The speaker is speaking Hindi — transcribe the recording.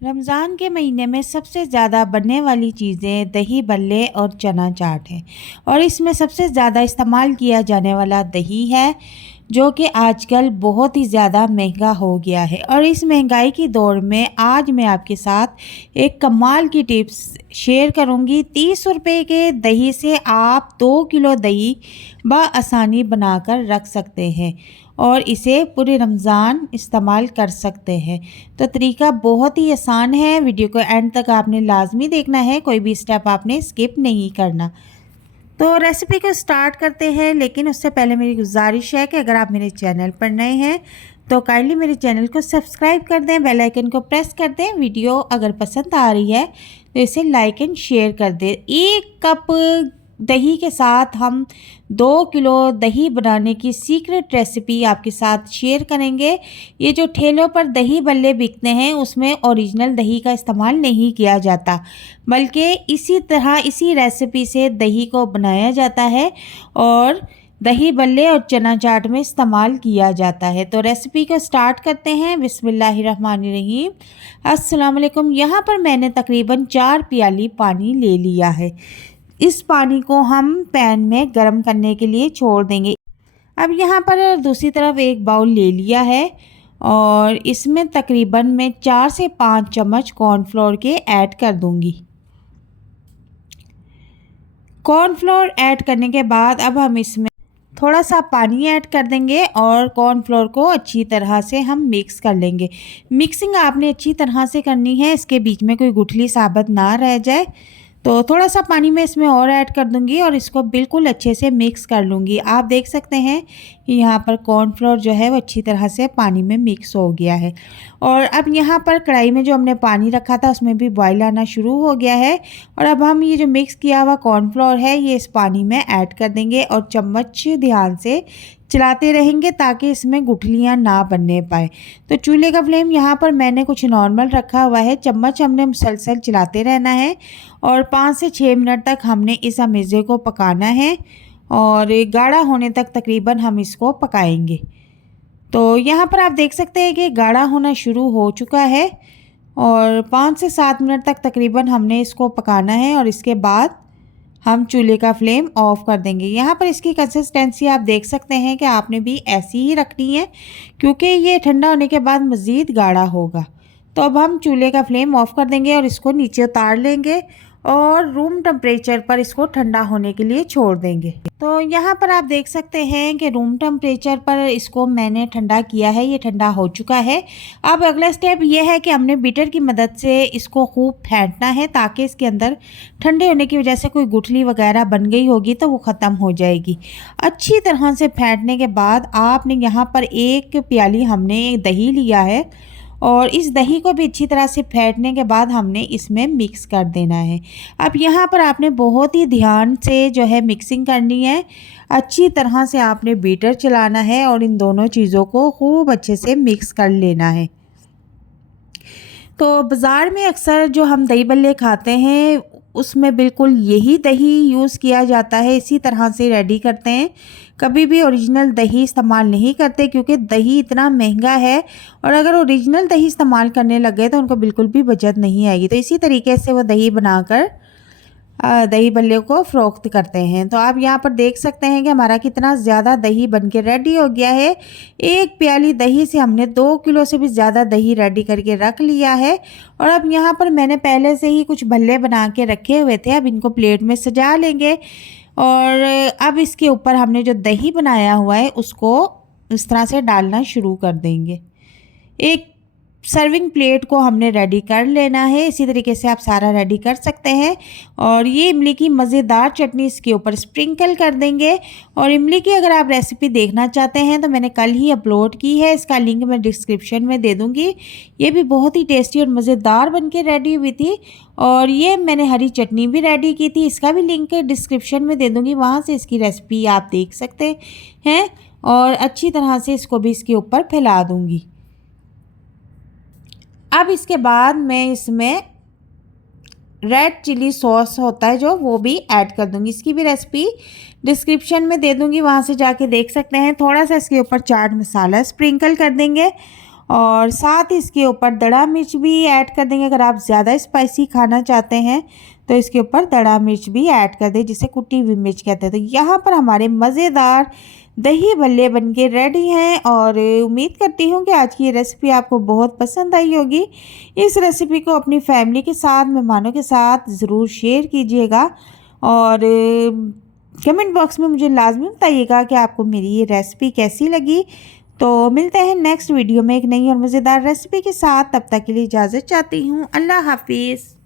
रमज़ान के महीने में सबसे ज़्यादा बनने वाली चीज़ें दही बल्ले और चना चाट है। और इसमें सबसे ज़्यादा इस्तेमाल किया जाने वाला दही है, जो कि आजकल बहुत ही ज़्यादा महंगा हो गया है। और इस महंगाई की दौर में आज मैं आपके साथ एक कमाल की टिप्स शेयर करूंगी। 30 रुपये के दही से आप 2 किलो दही बआसानी बनाकर रख सकते हैं और इसे पूरे रमज़ान इस्तेमाल कर सकते हैं। तो तरीका बहुत ही आसान है। वीडियो को एंड तक आपने लाजमी देखना है, कोई भी स्टेप आपने स्किप नहीं करना। तो रेसिपी को स्टार्ट करते हैं, लेकिन उससे पहले मेरी गुजारिश है कि अगर आप मेरे चैनल पर नए हैं तो काइंडली मेरे चैनल को सब्सक्राइब कर दें, बेल आइकन को प्रेस कर दें। वीडियो अगर पसंद आ रही है तो इसे लाइक एंड शेयर कर दें। 1 कप दही के साथ हम 2 किलो दही बनाने की सीक्रेट रेसिपी आपके साथ शेयर करेंगे। ये जो ठेलों पर दही बल्ले बिकते हैं उसमें ओरिजिनल दही का इस्तेमाल नहीं किया जाता, बल्कि इसी तरह इसी रेसिपी से दही को बनाया जाता है और दही बल्ले और चना चाट में इस्तेमाल किया जाता है। तो रेसिपी को स्टार्ट करते हैं। बिस्मिल्लाहिर्रहमानिर्रहीम। अस्सलाम वालेकुम। यहाँ पर मैंने तकरीबन 4 प्याली पानी ले लिया है। इस पानी को हम पैन में गर्म करने के लिए छोड़ देंगे। अब यहाँ पर दूसरी तरफ एक बाउल ले लिया है और इसमें तकरीबन मैं 4 से 5 चम्मच कॉर्नफ्लोर के ऐड कर दूँगी। कॉर्नफ्लोर ऐड करने के बाद अब हम इसमें थोड़ा सा पानी ऐड कर देंगे और कॉर्नफ्लोर को अच्छी तरह से हम मिक्स कर लेंगे। मिक्सिंग आपने अच्छी तरह से करनी है, इसके बीच में कोई गुठली साबित ना रह जाए। तो थोड़ा सा पानी मैं इसमें और ऐड कर दूंगी और इसको बिल्कुल अच्छे से मिक्स कर लूँगी। आप देख सकते हैं कि यहाँ पर कॉर्नफ्लोर जो है वो अच्छी तरह से पानी में मिक्स हो गया है। और अब यहाँ पर कढ़ाई में जो हमने पानी रखा था उसमें भी बॉईल आना शुरू हो गया है। और अब हम ये जो मिक्स किया हुआ कॉर्नफ्लोर है ये इस पानी में ऐड कर देंगे और चम्मच ध्यान से चलाते रहेंगे ताकि इसमें गुठलियाँ ना बनने पाए। तो चूल्हे का फ्लेम यहाँ पर मैंने कुछ नॉर्मल रखा हुआ है। चम्मच हमने मुसलसल चलाते रहना है और 5 से 6 मिनट तक हमने इस अमेज़े को पकाना है और गाढ़ा होने तक तकरीबन हम इसको पकाएंगे। तो यहाँ पर आप देख सकते हैं कि गाढ़ा होना शुरू हो चुका है और 5 से 7 मिनट तक तकरीबन हमने इसको पकाना है और इसके बाद हम चूल्हे का फ्लेम ऑफ कर देंगे। यहाँ पर इसकी कंसिस्टेंसी आप देख सकते हैं कि आपने भी ऐसी ही रखनी है, क्योंकि ये ठंडा होने के बाद मज़ीद गाढ़ा होगा। तो अब हम चूल्हे का फ्लेम ऑफ कर देंगे और इसको नीचे उतार लेंगे और रूम टेम्परेचर पर इसको ठंडा होने के लिए छोड़ देंगे। तो यहाँ पर आप देख सकते हैं कि रूम टेम्परेचर पर इसको मैंने ठंडा किया है, ये ठंडा हो चुका है। अब अगला स्टेप ये है कि हमने बीटर की मदद से इसको खूब फेंटना है ताकि इसके अंदर ठंडे होने की वजह से कोई गुठली वगैरह बन गई होगी तो वो ख़त्म हो जाएगी। अच्छी तरह से फेंटने के बाद आपने यहाँ पर 1 प्याली हमने दही लिया है और इस दही को भी अच्छी तरह से फेंटने के बाद हमने इसमें मिक्स कर देना है। अब यहाँ पर आपने बहुत ही ध्यान से जो है मिक्सिंग करनी है। अच्छी तरह से आपने बीटर चलाना है और इन दोनों चीज़ों को खूब अच्छे से मिक्स कर लेना है। तो बाज़ार में अक्सर जो हम दही बल्ले खाते हैं उसमें बिल्कुल यही दही यूज़ किया जाता है, इसी तरह से रेडी करते हैं। कभी भी ओरिजिनल दही इस्तेमाल नहीं करते, क्योंकि दही इतना महंगा है और अगर ओरिजिनल दही इस्तेमाल करने लगे तो उनको बिल्कुल भी बचत नहीं आएगी। तो इसी तरीके से वो दही बनाकर दही बल्ले को फ़रोख्त करते हैं। तो आप यहाँ पर देख सकते हैं कि हमारा कितना ज़्यादा दही बनके रेडी हो गया है। 1 प्याली दही से हमने 2 किलो से भी ज़्यादा दही रेडी करके रख लिया है। और अब यहाँ पर मैंने पहले से ही कुछ भल्ले बना के रखे हुए थे, अब इनको प्लेट में सजा लेंगे और अब इसके ऊपर हमने जो दही बनाया हुआ है उसको इस तरह से डालना शुरू कर देंगे। एक सर्विंग प्लेट को हमने रेडी कर लेना है, इसी तरीके से आप सारा रेडी कर सकते हैं। और ये इमली की मज़ेदार चटनी इसके ऊपर स्प्रिंकल कर देंगे। और इमली की अगर आप रेसिपी देखना चाहते हैं तो मैंने कल ही अपलोड की है, इसका लिंक मैं डिस्क्रिप्शन में दे दूँगी। ये भी बहुत ही टेस्टी और मज़ेदार बन के रेडी हुई थी। और ये मैंने हरी चटनी भी रेडी की थी, इसका भी लिंक डिस्क्रिप्शन में दे दूँगी, वहाँ से इसकी रेसिपी आप देख सकते हैं। और अच्छी तरह से इसको भी इसके ऊपर फैला दूँगी। अब इसके बाद मैं इसमें रेड चिली सॉस होता है जो, वो भी ऐड कर दूंगी। इसकी भी रेसिपी डिस्क्रिप्शन में दे दूंगी, वहाँ से जाके देख सकते हैं। थोड़ा सा इसके ऊपर चाट मसाला स्प्रिंकल कर देंगे और साथ ही इसके ऊपर दड़ा मिर्च भी ऐड कर देंगे। अगर आप ज़्यादा स्पाइसी खाना चाहते हैं तो इसके ऊपर दड़ा मिर्च भी ऐड कर दें, जिसे कुटी हुई मिर्च कहते हैं। तो यहाँ पर हमारे मज़ेदार दही भल्ले बनके रेडी हैं और उम्मीद करती हूँ कि आज की ये रेसिपी आपको बहुत पसंद आई होगी। इस रेसिपी को अपनी फैमिली के साथ, मेहमानों के साथ ज़रूर शेयर कीजिएगा और कमेंट बॉक्स में मुझे लाजमी बताइएगा कि आपको मेरी ये रेसिपी कैसी लगी। तो मिलते हैं नेक्स्ट वीडियो में एक नई और मज़ेदार रेसिपी के साथ। तब तक के लिए इजाज़त चाहती हूँ। अल्लाह हाफिज़।